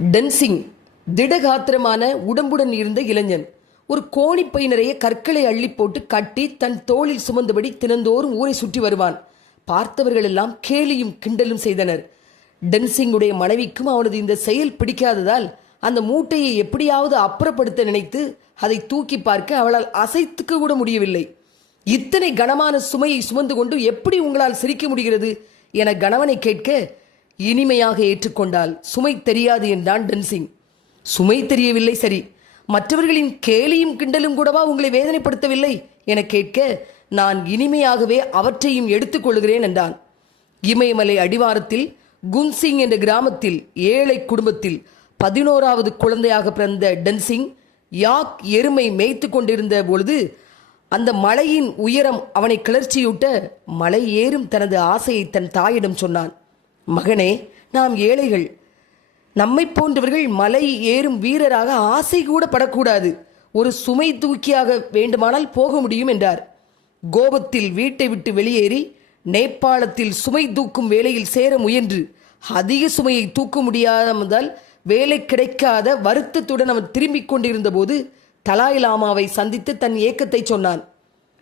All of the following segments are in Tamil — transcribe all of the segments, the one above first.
டென்சிங் திடகாத்திரமான உடம்புடன் இருந்த இளைஞன். ஒரு கோணிப்பை நிறைய கற்களை அள்ளி போட்டு கட்டி தன் தோளில் சுமந்தபடி தினந்தோறும் ஊரை சுற்றி வருவான். பார்த்தவர்கள் எல்லாம் கேலியும் கிண்டலும் செய்தனர். டென்சிங்குடைய மனைவிக்கும் அவனது இந்த செயல் பிடிக்காததால் அந்த மூட்டையை எப்படியாவது அப்புறப்படுத்த நினைத்து அதை தூக்கி பார்க்க அவளால் அசைத்துக்க கூட முடியவில்லை. இத்தனை கனமான சுமையை சுமந்து கொண்டு எப்படி உங்களால் சிரிக்க முடிகிறது என கணவனை கேட்க இனிமையாக ஏற்றுக்கொண்டால் சுமை தெரியாது என்றான் டென்சிங். சுமை தெரியவில்லை சரி. மற்றவர்களின் கேலியும் கிண்டலும் கூடவா உங்களை வேதனைப்படுத்தவில்லை? என கேட்க நான் இனிமையாகவே அவற்றையும் எடுத்துக்கொள்கிறேன் என்றான். இமயமலை அடிவாரத்தில் குன்சிங் என்ற கிராமத்தில் ஏழை குடும்பத்தில் பதினோராவது குழந்தையாக பிறந்த டென்சிங் யாக் எருமை மேய்த்து கொண்டிருந்த பொழுது அந்த மலையின் உயரம் அவனை கிளர்ச்சியூட்ட மலை ஏறும் தனது ஆசையை தன் தாயிடம் சொன்னான். மகனே நாம் ஏழைகள். நம்மை போன்றவர்கள் மலை ஏறும் வீரராக ஆசை கூட படக்கூடாது ஒரு சுமை தூக்கியாக வேண்டுமானால் போக முடியும் என்றார். கோபத்தில் வீட்டை விட்டு வெளியேறி நேபாளத்தில் சுமை தூக்கும் வேலையில் சேர முயன்று. அதிக சுமையை தூக்க முடியாததால் வேலை கிடைக்காத வருத்தத்துடன் அவன் திரும்பிக் கொண்டிருந்த போது தலாய் லாமாவை சந்தித்து தன் ஏக்கத்தை சொன்னான்.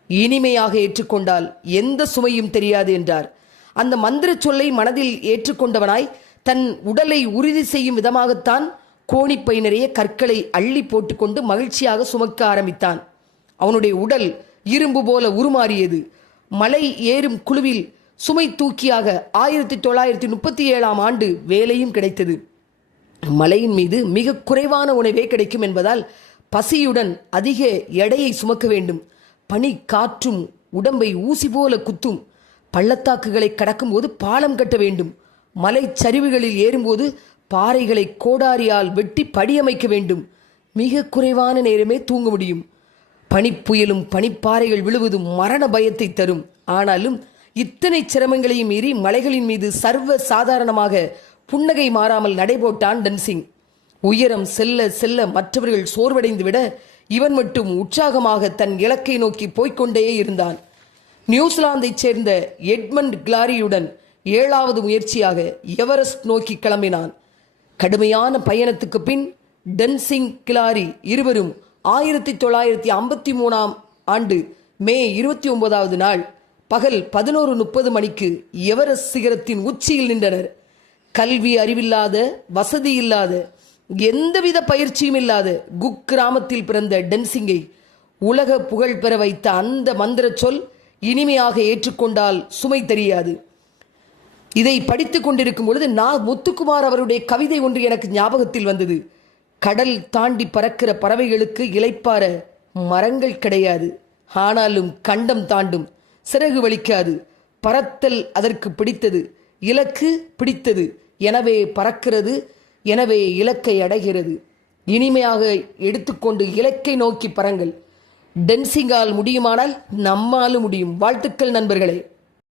இனிமையாக ஏற்றுக்கொண்டால் எந்த சுமையும் தெரியாது என்றார். அந்த மந்திர சொல்லை மனதில் ஏற்றுக்கொண்டவனாய் தன் உடலை உறுதி செய்யும் விதமாகத்தான் கோணிப்பை நிறைய கற்களை அள்ளி போட்டுக்கொண்டு மகிழ்ச்சியாக சுமக்க ஆரம்பித்தான். அவனுடைய உடல் இரும்பு போல உருமாறியது. மலை ஏறும் குழுவில் சுமை தூக்கியாக ஆயிரத்தி தொள்ளாயிரத்தி முப்பத்தி ஏழாம் ஆண்டு வேலையும் கிடைத்தது. மலையின் மீது மிக குறைவான உணவே கிடைக்கும் என்பதால் பசியுடன் அதிக எடையை சுமக்க வேண்டும். பனி காற்றும் உடம்பை ஊசி போல குத்தும். பள்ளத்தாக்குகளை கடக்கும்போது பாலம் கட்ட வேண்டும். மலைச்சரிவுகளில் ஏறும்போது பாறைகளை கோடாரியால் வெட்டி படியமைக்க வேண்டும். மிக குறைவான நேரமே தூங்க முடியும். பனிப்புயலும் பனிப்பாறைகள் விழுவதும் மரண பயத்தை தரும். ஆனாலும் இத்தனை சிரமங்களையும் மீறி மலைகளின் மீது சர்வ சாதாரணமாக புன்னகை மாறாமல் நடைபோட்டான் டன்சிங். உயரம் செல்ல செல்ல மற்றவர்கள் சோர்வடைந்து விட இவன் மட்டும் உற்சாகமாக தன் இலக்கை நோக்கி போய்க்கொண்டே இருந்தான். நியூசிலாந்தைச் சேர்ந்த எட்மண்ட் கிளாரியுடன் ஏழாவது முயற்சியாக எவரெஸ்ட் நோக்கி கிளம்பினான். கடுமையான பயணத்துக்கு பின் டென்சிங் கிளாரி இருவரும் ஆயிரத்தி தொள்ளாயிரத்தி ஐம்பத்தி மூணாம் ஆண்டு மே இருபத்தி ஒன்பதாவது நாள் பகல் பதினோரு முப்பது மணிக்கு எவரெஸ்ட் சிகரத்தின் உச்சியில் நின்றனர். கல்வி அறிவில்லாத வசதி இல்லாத எந்தவித பயிற்சியும் இல்லாத குக் கிராமத்தில் பிறந்த டென்சிங்கை உலக புகழ் பெற வைத்த அந்த மந்திர சொல் இனிமையாக ஏற்றுக்கொண்டால் சுமை தெரியாது. இதை படித்துக் கொண்டிருக்கும் பொழுது நான் முத்துக்குமார் அவருடைய கவிதை ஒன்று எனக்கு ஞாபகத்தில் வந்தது. கடல் தாண்டி பறக்கிற பறவைகளுக்கு இளைப்பாற மரங்கள் கிடையாது. ஆனாலும் கண்டம் தாண்டும் சிறகு வலிக்காது. பறத்தல் அதற்கு பிடித்தது இலக்கு பிடித்தது. எனவே பறக்கிறது எனவே இலக்கை அடைகிறது. இனிமையாக எடுத்துக்கொண்டு இலக்கை நோக்கி பறங்கள். டென்சிங்கால் முடியுமானால் நம்மாலும் முடியும். வாழ்த்துக்கள் நண்பர்களே.